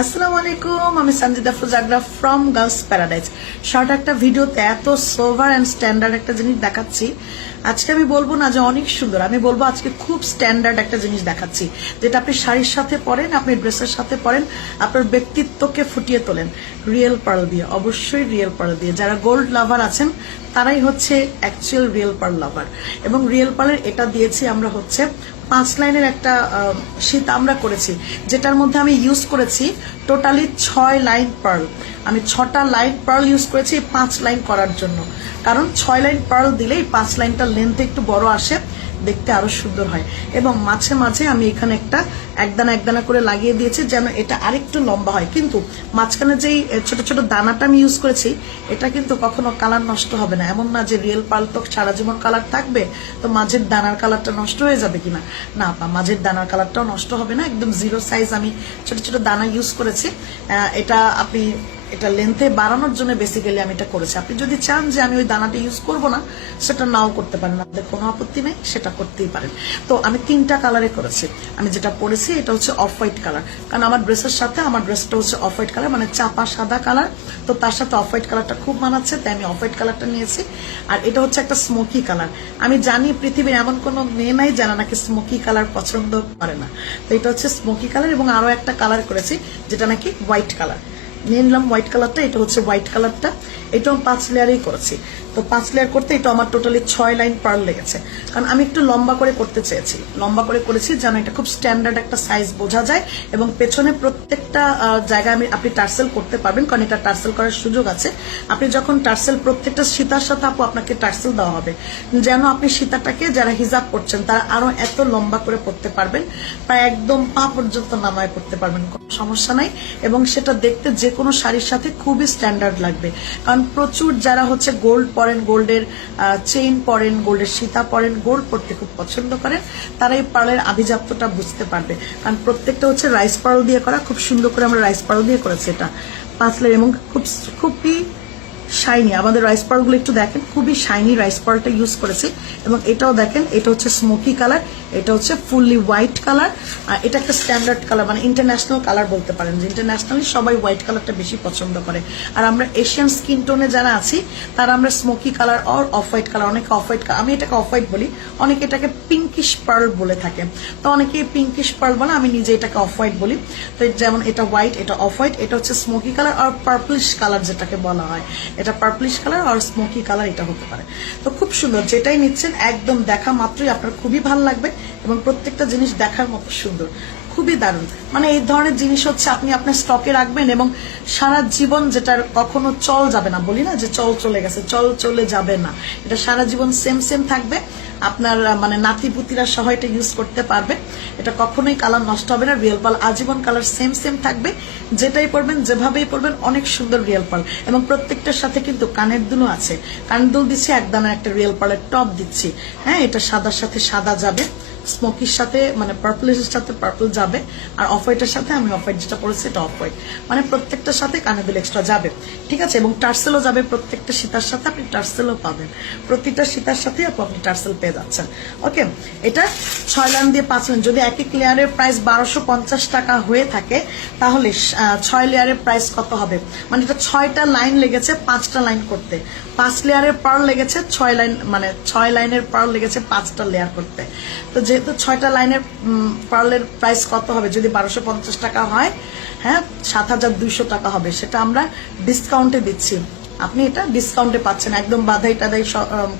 আসসালামু আলাইকুম, আমি সঞ্জিদা ফুজাগরা ফ্রম গার্লস প্যারাডাইজ। শর্ট একটা ভিডিওতে এত সোভার অ্যান্ড স্ট্যান্ডার্ড একটা জিনিস দেখাচ্ছি। আজকে আমি বলবো না যে অনেক সুন্দর, আমি বলবো আজকে খুব স্ট্যান্ডার্ড একটা জিনিস দেখাচ্ছি, যেটা আপনি শাড়ির সাথে পরেন, আপনি ড্রেসের সাথে পরেন, আপনার ব্যক্তিত্বকে ফুটিয়ে তোলেন রিয়েল পার্ল দিয়ে। অবশ্যই রিয়েল পার্ল দিয়ে। যারা গোল্ড লাভার আছেন তারাই হচ্ছে অ্যাকচুয়াল রিয়েল পার্ল লাভার। এবং রিয়েল পার্লের এটা দিয়েছি আমরা হচ্ছে 5 লাইনের একটা শীত আমরা করেছি, যেটার মধ্যে আমি ইউজ করেছি টোটালি 6 লাইন পার্ল। আমি 6টা লাইন পার্ল ইউজ করেছি 5 লাইন করার জন্য, কারণ 6 লাইন পার্ল দিলেই 5 লাইনটা লেন্থ একটু বড় আসে, দেখতে আরো সুন্দর হয়। এবং মাঝে মাঝে আমি এখানে একটা একদানা করে লাগিয়ে দিয়েছি যেন এটা আরেকটু লম্বা হয়। কিন্তু মাঝখানে যেই ছোট ছোট দানাটা আমি ইউজ করেছি, এটা কিন্তু কখনো কালার নষ্ট হবে না। এমন না যে রিয়েল পার্ল তো সারা জীবন কালার থাকবে, তো মাঝের দানার কালারটা নষ্ট হয়ে যাবে কিনা। না, মাঝের দানার কালারটাও নষ্ট হবে না। একদম জিরো সাইজ আমি ছোট ছোট দানা ইউজ করেছি। এটা আপনি এটা লেন্থে বাড়ানোর জন্য বেসিক্যালি আমি এটা করেছি। আপনি যদি চান যে আমি ওই দানাটা ইউজ করব না, সেটা নাও করতে পারেন, আপনাদের কোনো আপত্তি নেই, সেটা করতেই পারেন। তো আমি 3টা কালারে করেছি। আমি যেটা পরেছি এটা হচ্ছে অফ হোয়াইট কালার, কারণ আমার ড্রেসের সাথে আমার ড্রেসটা হচ্ছে অফ হোয়াইট কালার, মানে চাপা সাদা কালার। তো তার সাথে অফ হোয়াইট কালারটা খুব মানাচ্ছে, তাই আমি অফ হোয়াইট কালারটা নিয়েছি। আর এটা হচ্ছে একটা স্মোকি কালার। আমি জানি পৃথিবীর এমন কোনো মেয়ে নাই যারা নাকি স্মোকি কালার পছন্দ করে না। তো এটা হচ্ছে স্মোকি কালার। এবং আরো একটা কালার করেছি যেটা নাকি হোয়াইট কালার, নিয়ে নিলাম হোয়াইট কালারটা। এটা হচ্ছে হোয়াইট কালারটা, এটাও 5 লেয়ারেই করেছি। তো 5 লেয়ার করতে এটা আমার টোটালি 6 লাইন পার্ল লেগেছে, কারণ আমি একটু লম্বা করে করতে চেয়েছি। লম্বা করে করেছি যেন এটা খুব স্ট্যান্ডার্ড একটা সাইজ বোঝা যায়। এবং পেছনে প্রত্যেকটা জায়গায় আপনি টার্সেল করতে পারবেন, কারণ এটা টার্সেল করার সুযোগ আছে। আপনি যখন টার্সেল, প্রত্যেকটা সীতার সাথে আপনাকে টার্সেল দেওয়া হবে, যেন আপনি সীতাটাকে যারা হিজাব করছেন তারা আরো এত লম্বা করে পড়তে পারবেন, প্রায় একদম পা পর্যন্ত নামায় পড়তে পারবেন, কোনো সমস্যা নাই। এবং সেটা দেখতে যে কোনো শাড়ির সাথে খুবই স্ট্যান্ডার্ড লাগবে। কারণ প্রচুর যারা হচ্ছে গোল্ড পরেন, গোল্ডের চেইন পরেন, গোল্ডের সীতা পরেন, গোল্ড পরতে খুব পছন্দ করেন, তারা এই পার্লের আভিজাত্যটা বুঝতে পারবে। কারণ প্রত্যেকটা হচ্ছে রাইস পার্ল দিয়ে করা, খুব সুন্দর করে আমরা রাইস পার্ল দিয়ে করেছি এটা 5 লেয়ার। এবং খুবই শাইনি। আমাদের রাইস পার্লগুলো একটু দেখেন, খুবই শাইনি রাইস পার্লটা ইউজ করেছি। এবং এটাও দেখেন, এটা হচ্ছে স্মোকি কালার, এটা হচ্ছে ফুললি হোয়াইট কালার। আর এটা একটা স্ট্যান্ডার্ড কালার, মানে ইন্টারন্যাশনাল কালার বলতে পারেন, যে ইন্টারন্যাশনালি সবাই হোয়াইট কালারটা বেশি পছন্দ করে। আর আমরা এশিয়ান স্কিন টোনে যারা আছি তারা আমরা স্মোকি কালার আর অফ হোয়াইট কালার, অনেকে অফ হোয়াইট, আমি এটাকে অফ হোয়াইট বলি, অনেকে এটাকে পিঙ্কিশ পার্ল বলে থাকে। তো অনেকে পিঙ্কিশ পার্ল বলে, আমি নিজে এটাকে অফ হোয়াইট বলি। তো যেমন এটা হোয়াইট, এটা অফ হোয়াইট, এটা হচ্ছে স্মোকি কালার আর পার্পলিশ কালার যেটাকে বলা হয়, এটা পার্পলিশ কালার আর স্মোকি কালার এটা হতে পারে। তো খুব সুন্দর, যেটাই নিচ্ছেন একদম দেখা মাত্রই আপনার খুবই ভালো লাগবে। এবং প্রত্যেকটা জিনিস দেখার মতো সুন্দর, খুবই দারুণ। মানে এই ধরনের জিনিস হচ্ছে আপনি আপনার স্টকে রাখবেন এবং সারা জীবন, যেটার কখনো চল যাবে না, বলি না যে চল চলে গেছে, চল চলে যাবে না, এটা সারা জীবন সেম সেম থাকবে। আপনার মানে নাতিপুতিরা সহ এটা ইউজ করতে পারবে, এটা কখনোই কালার নষ্ট হবে না। রিয়েল পার্ল আজীবন কালার সেম সেম থাকবে, যেটাই পরবেন যেভাবেই পরবেন অনেক সুন্দর রিয়েল পার্ল। এবং প্রত্যেকটার সাথে কিন্তু কানের দুলও আছে, কানের দুল দিচ্ছি, একদানা একটা রিয়েল পার্লের টপ দিচ্ছি। হ্যাঁ, এটা সাদার সাথে সাদা যাবে, স্মোকির সাথে মানে পার্পলের সাথে পার্পল যাবে, আর অফ হোয়াইটের সাথে আমি অফ হোয়াইট যেটা পরেছি এটা অফ হোয়াইট, মানে প্রত্যেকটার সাথে কানের দুল এক্সট্রা যাবে, ঠিক আছে। এবং টার্সেলও যাবে, প্রত্যেকটা সীতার সাথে আপনি টার্সেলও পাবেন, প্রতিটা সীতার সাথে আপনি টার্সেল পেয়ে যাচ্ছেন। ওকে, এটা 6 লাইন দিয়ে 5 লাইন। যদি এক এক লেয়ারের প্রাইস 1250 টাকা হয়ে থাকে, তাহলে 6 লেয়ারের প্রাইস কত হবে? মানে এটা 6টা লাইন লেগেছে 5টা লাইন করতে, 5 লেয়ারের পার্ল লেগেছে 6 লাইন, মানে 6 লাইনের পার্ল লেগেছে 5টা লেয়ার করতে। তো যেহেতু 6টা লাইনের পার্লের প্রাইস কত হবে? যদি 1250 টাকা হয়, হ্যাঁ 7200 টাকা হবে। সেটা আমরা ডিসকাউন্টে দিচ্ছি, আপনি এটা ডিসকাউন্টে পাচ্ছেন, একদম বাধাই টাধাই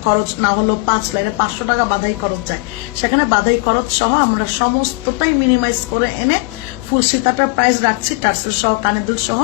খরচ না হলো 5 লাইনে 500 টাকা বাধাই খরচ যায়, সেখানে বাধাই খরচ সহ আমরা সমস্তটাই মিনিমাইজ করে এনে ফুল সীতাটার প্রাইস রাখছি, টার্সেল সহ কানের দুল সহ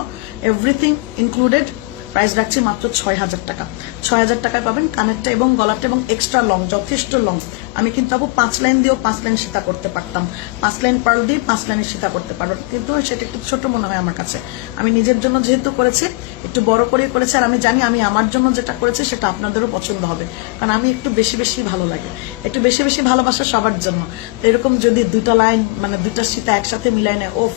এভরিথিং ইনক্লুডেড প্রাইস রাখছি মাত্র 6000 টাকা। 6000 টাকায় পাবেন কানেরটা এবং গলাটা, এবং এক্সট্রা লং, যথেষ্ট লং। আমি কিন্তু 5 লাইন দিয়েও 5 লাইন সীতা করতে পারতাম, 5 লাইন পার্ল দিয়ে 5 লাইনের সীতা করতে পারবো, কিন্তু সেটা একটু ছোট মনে হয় আমার কাছে। আমি নিজের জন্য যেহেতু করেছি, একটু বড় করে করেছি, আর আমি জানি আমি আমার জন্য যেটা করেছি সেটা আপনাদেরও পছন্দ হবে, কারণ আমি একটু বেশি বেশি ভালো লাগে, একটু বেশি বেশি ভালোবাসা সবার জন্য। তো এরকম যদি 2টা লাইন মানে 2টা সীতা একসাথে মিলাই নেয়, ওফ,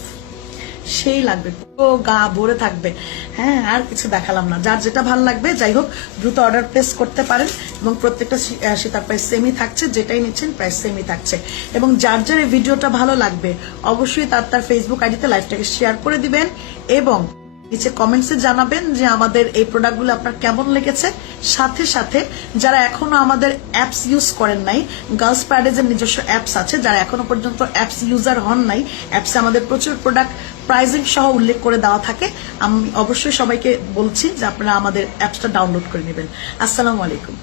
সেই লাগবে, পুরো গা ভরে থাকবে। হ্যাঁ, আর কিছু দেখালাম না। যার যেটা ভালো লাগবে যাই হোক দ্রুত অর্ডার প্লেস করতে পারেন, এবং প্রত্যেকটা সীতার প্রাইস সেমই থাকছে, যেটাই নিচ্ছেন প্রাইস সেমই থাকছে। এবং যার যার এই ভিডিওটা ভালো লাগবে অবশ্যই তার ফেসবুক আইডিতে লাইভটাকে শেয়ার করে দিবেন, এবং নিচে কমেন্টসে জানাবেন যে আমাদের এই প্রোডাক্টগুলো আপনার কেমন লেগেছে। সাথে সাথে যারা এখনো আমাদের অ্যাপস ইউজ করেন নাই, গার্লস প্যারাডাইজের নিজস্ব অ্যাপস আছে, যারা এখনো পর্যন্ত অ্যাপস ইউজার হন নাই, অ্যাপসে আমাদের প্রচুর প্রোডাক্ট প্রাইজিং সহ উল্লেখ করে দেওয়া থাকে। আমি অবশ্যই সবাইকে বলছি যে আপনারা আমাদের অ্যাপসটা ডাউনলোড করে নেবেন। আসসালামু আলাইকুম।